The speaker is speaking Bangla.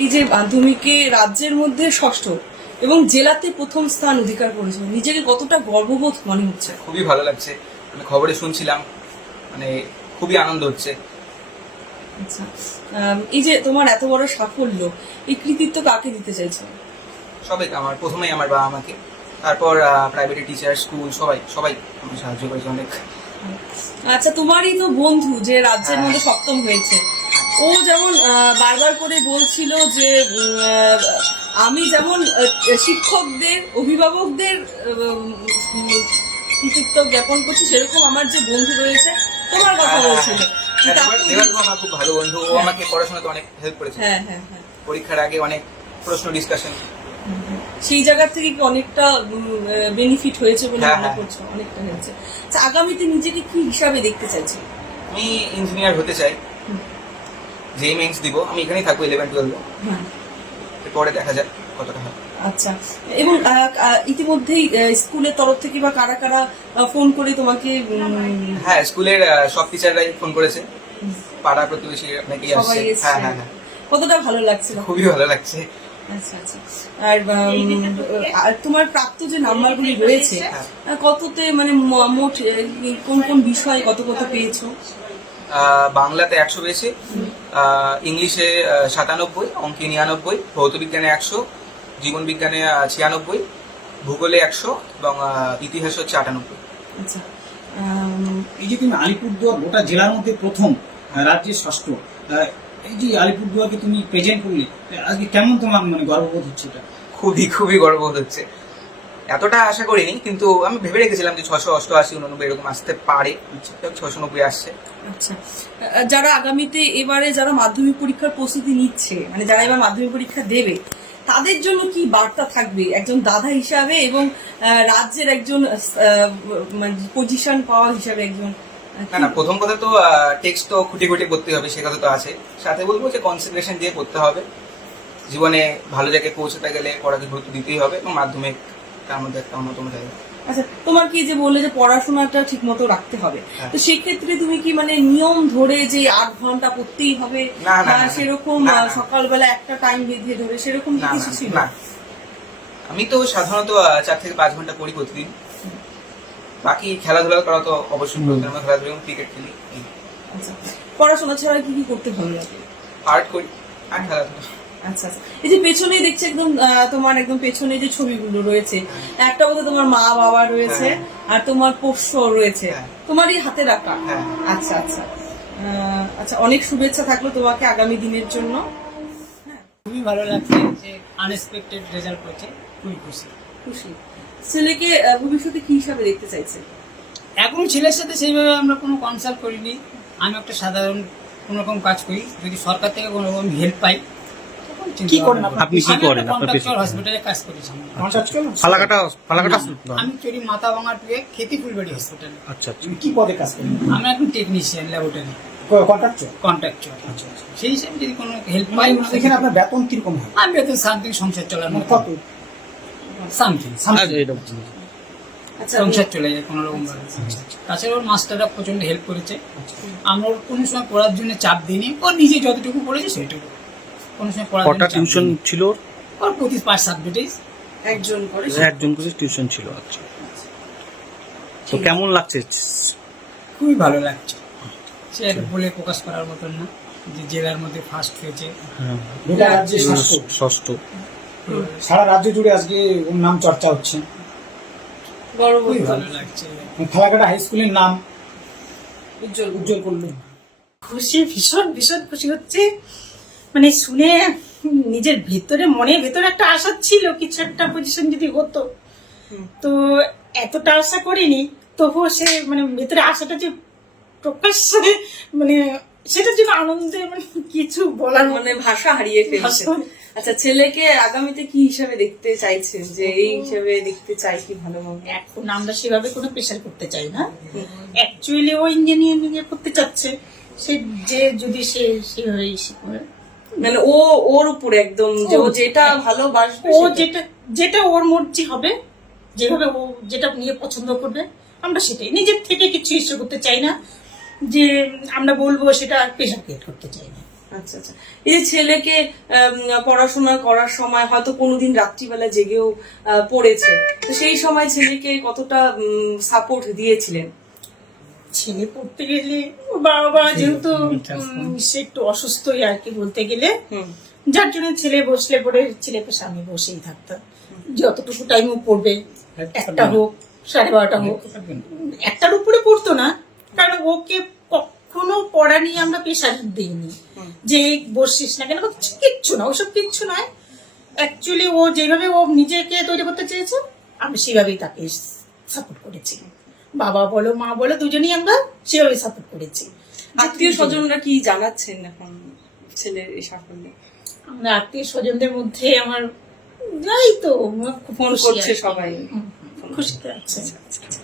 এই যে মাধ্যমিকে রাজ্যের মধ্যে ষষ্ঠ এবং জেলাতে প্রথম স্থান অধিকার করেছে নিজেকে কতটা গর্ববোধ মনে হচ্ছে? খুবই ভালো লাগছে। আমি খবরে শুনছিলাম মানে খুবই আনন্দ হচ্ছে। আচ্ছা এই যে তোমার এত বড় সাফল্য এই কৃতিত্ব কাকে দিতে চাইছো? সবাই আমার প্রথমেই আমার বাবা আমাকে। তারপর প্রাইভেট টিচার স্কুল সবাই সবাই আমাকে সাহায্য করেছে অনেক। আচ্ছা তোমারই তো বন্ধু যে রাজ্যের হ্যাঁ। মধ্যে সপ্তম হয়েছে। ও যেমন বারবার করে বলছিল যে আমি যেমন শিক্ষকদের অভিভাবকদের কৃতিত্ব জ্ঞাপন করছি সেরকম আমার যে বন্ধু রয়েছে তোমার কথা হ্যাঁ, বলছিল। হ্যাঁ, তাকে- দেবাঙ্গ আমার খুব ভালো বন্ধু ও আমাকে পড়াশোনাতে অনেক হেল্প করেছে। হ্যাঁ হ্যাঁ হ্যাঁ। পরীক্ষার আগে অনেক প্রশ্ন ডিসকাশন সেই জায়গা থেকে কি অনেকটা বেনিফিট হয়েছে বলে হ্যাঁ, মনে হ্যাঁ। করছ? অনেকটা হয়েছে। আচ্ছা আগামীতে নিজেকে কি হিসাবে দেখতে চাইছো? আমি ইঞ্জিনিয়ার হতে চাই। যেই মেন্স দিব। আমি এখানেই থাকব ইলেভেন টুয়েলভ এরপরে দেখা যাক কতটা হয়। আচ্ছা। এবং ইতিমধ্যেই স্কুলের তরফ থেকে বা কারা কারা ফোন করে তোমাকে হ্যাঁ স্কুলের সব টিচাররাই ফোন করেছে। পাড়া প্রতিবেশী অনেকেই আসছে। হ্যাঁ হ্যাঁ হ্যাঁ। কতটা ভালো লাগছিল খুবই ভালো লাগছে। আচ্ছা আচ্ছা। আর তোমার প্রাপ্ত যে নাম্বারগুলি রয়েছে হ্যাঁ। কততে মানে মোট কোন কোন বিষয়ে কত কত পেয়েছ? বাংলাতে একশো পেয়েছি ইংলিশে সাতানব্বই অঙ্কে নিরানব্বই ভৌতবিজ্ঞানে একশো জীবন বিজ্ঞানে ছিয়ানব্বই ভূগোলে একশো এবং ইতিহাস হচ্ছে আটানব্বই আচ্ছা এই যে তুমি আলিপুরদুয়ার গোটা জেলার মধ্যে প্রথম রাজ্যের ষষ্ঠ এই যে আলিপুরদুয়ারকে তুমি প্রেজেন্ট করলে আজকে কেমন তোমার মানে গর্ববোধ হচ্ছে এটা? খুবই খুবই গর্ববোধ হচ্ছে। এতটা আশা করিনি কিন্তু আমি ভেবে রেখেছিলাম যে ছশো অষ্টআশি উননব্বই এরকম আসতে পারে। ছশো নব্বই আসছে। আচ্ছা। যারা আগামীতে এবারে যারা মাধ্যমিক পরীক্ষার প্রস্তুতি নিচ্ছে মানে যারা এবার মাধ্যমিক পরীক্ষা দেবে তাদের জন্য কি বার্তা থাকবে? একজন দাদা হিসাবে এবং রাজ্যের একজন পজিশন পাওয়া হিসাবে একজন না না প্রথম কথা তো টেক্সট তো খুঁটে খুঁটে করতে হবে সে কথা তো আছে। সাথে বলব যে কনসেন্ট্রেশন দিয়ে পড়তে হবে। জীবনে ভালো জায়গায় পৌঁছতে গেলে পড়াকে গুরুত্ব দিতেই হবে এবং মাধ্যমিক তার মধ্যে একটা অন্যতম জায়গা। আচ্ছা তোমার কি যে বললে যে পড়াশোনাটা ঠিক মতো রাখতে হবে হ্যাঁ। তো সেক্ষেত্রে তুমি কি মানে নিয়ম ধরে যে আট ঘণ্টা পড়তেই হবে। সেরকম। সকালবেলা একটা টাইম বেঁধে ধরে সেরকম কিছু ছিল? না। আমি তো সাধারণত চার থেকে পাঁচ ঘণ্টা পড়ি প্রতিদিন। বাকি খেলাধুলা করা তো অবশ্যই আমরা খেলাধুলা ক্রিকেট খেলি। আচ্ছা। পড়াশোনা ছাড়া কি কি করতে ভালো লাগে? আর্ট করি আর খেলাধুলা। আচ্ছা আচ্ছা। এই যে পেছনে দেখছি একদম আহ, তোমার একদম পেছনে যে ছবিগুলো রয়েছে একটা বোধহয় তোমার মা বাবা রয়েছে হ্যাঁ। আর তোমার পোষ্য রয়েছে। হ্যাঁ। তোমারই হাতে রাখা। হ্যাঁ। আচ্ছা আচ্ছা। আহ, আচ্ছা অনেক শুভেচ্ছা থাকল তোমাকে আগামী দিনের জন্য। খুবই ভালো লাগছে যে আনএক্সপেক্টেড রেজাল্ট করেছে খুবই খুশি। খুশি। ছেলেকে ভবিষ্যতে কি হিসাবে দেখতে চাইছে? এখন ছেলের সাথে সেইভাবে আমরা কোনো কনসাল্ট করিনি। আমি একটা সাধারণ কোনো রকম কাজ করি। যদি সরকার থেকে কোনো রকম হেল্প পাই কি করেন আপনি? কি আমি করেন? আপনার পেশা? হসপিটালে কাজ। ফালাকাটা ফালাকাটা আমি চলি মাথা ভাঙার টুয়ে খেতি ফুলবাড়ি হসপিটালে আচ্ছা আচ্ছা। তুমি কি পদে কাজ করেন আমি এখন টেকনিশিয়ান ল্যাবরেটরি কন্ট্রাকচুয়াল কন্ট্রাকচুয়াল আচ্ছা আচ্ছা। সেই হিসেবে যদি কোনো হেল্প পাই মানে আপনার বেতন কীরকম হয়? আমি বেতন সামথিং সংসার চলার মতো। কত? সামথিং সংসার চলে যায় কোনো রকম তাছাড়া ওর মাস্টাররা প্রচণ্ড হেল্প করেছে। আমরা ওর কোনো সময় পড়ার জন্য চাপ দিইনি। ও নিজে যতটুকু পড়েছে সেটুকু। কোনো সময় জন্য কটা টিউশন ছিল? ওর? প্রতি পাঁচ সাবজেক্টেই একজন করে একজন করে টিউশন ছিল আচ্ছা। তো কেমন লাগছে? খুবই ভালো লাগছে। সে বলে প্রকাশ করার মতন না যে জেলার মধ্যে ফার্স্ট হয়েছে। হ্যাঁ। ষষ্ঠ। ষষ্ঠ। সারা রাজ্য জুড়ে আজকে ওর নাম চর্চা হচ্ছে। খুবই ভালো। লাগছে। খেলাঘাটা হাই স্কুলের নাম। উজ্জ্বল উজ্জ্বল করলেন খুশি ভীষণ ভীষণ খুশি হচ্ছে। মানে শুনে নিজের ভেতরে মনে ভেতরে একটা আশা ছিল কিছু একটা পজিশন যদি হতো। তো এতটা আশা করিনি তবুও সে মানে ভেতরে আশাটা যে প্রকাশ্যে মানে সেটার জন্য আনন্দে মানে কিছু বলার মানে ভাষা হারিয়ে ফেলছে। আচ্ছা ছেলেকে আগামীতে কি হিসাবে দেখতে চাইছেন? যে এই হিসাবে দেখতে চাই কি ভালো মন্দ? এখন আমরা সেভাবে কোনো প্রেশার করতে চাই না। অ্যাকচুয়ালি ও ইঞ্জিনিয়ারিং এ করতে চাচ্ছে। সে যে যদি সে সেভাবে শিখবে। মানে ও ওর উপরে একদম যে ও যেটা ভালোবাসবে ও যেটা যেটা ওর মর্জি হবে যেভাবে ও যেটা নিয়ে পছন্দ করবে আমরা সেটাই। নিজের থেকে কিছু ইচ্ছে করতে চাই না যে আমরা বলব সেটা প্রেশার ক্রিয়েট করতে চাই না। আচ্ছা আচ্ছা। এই যে ছেলেকে পড়াশোনা করার সময় হয়তো কোনোদিন রাত্রিবেলা জেগেও পড়েছে। তো সেই সময় ছেলেকে কতটা সাপোর্ট দিয়েছিলেন? ছেলে পড়তে গেলে বাবা যেহেতু সে একটু অসুস্থই আর কি বলতে গেলে। যার জন্য ছেলে বসলে পরে ছেলেকে সামনে বসেই থাকতাম। যতটুকু টাইম ও পড়বে একটা হোক সাড়ে বারোটা হোক একটার উপরে পড়তো না কারণ ওকে কখনো পড়া নিয়ে আমরা প্রেশার দিইনি। যে বসিস না কেন কিচ্ছু না ওসব কিচ্ছু নয়। অ্যাকচুয়ালি ও যেভাবে ও নিজেকে তৈরি করতে চেয়েছে আমি সেভাবেই তাকে সাপোর্ট করেছি। বাবা বলো মা বলো দুজনেই আমরা সেভাবে সাপোর্ট করেছি। আত্মীয় স্বজনরা কি জানাচ্ছেন এখন ছেলের এই সাফল্যে? আমরা আত্মীয় স্বজনদের মধ্যে আমার যাই তো খুব ফোন খুশি করছে সবাই। খুশিতে আছে। আচ্ছা, আচ্ছা।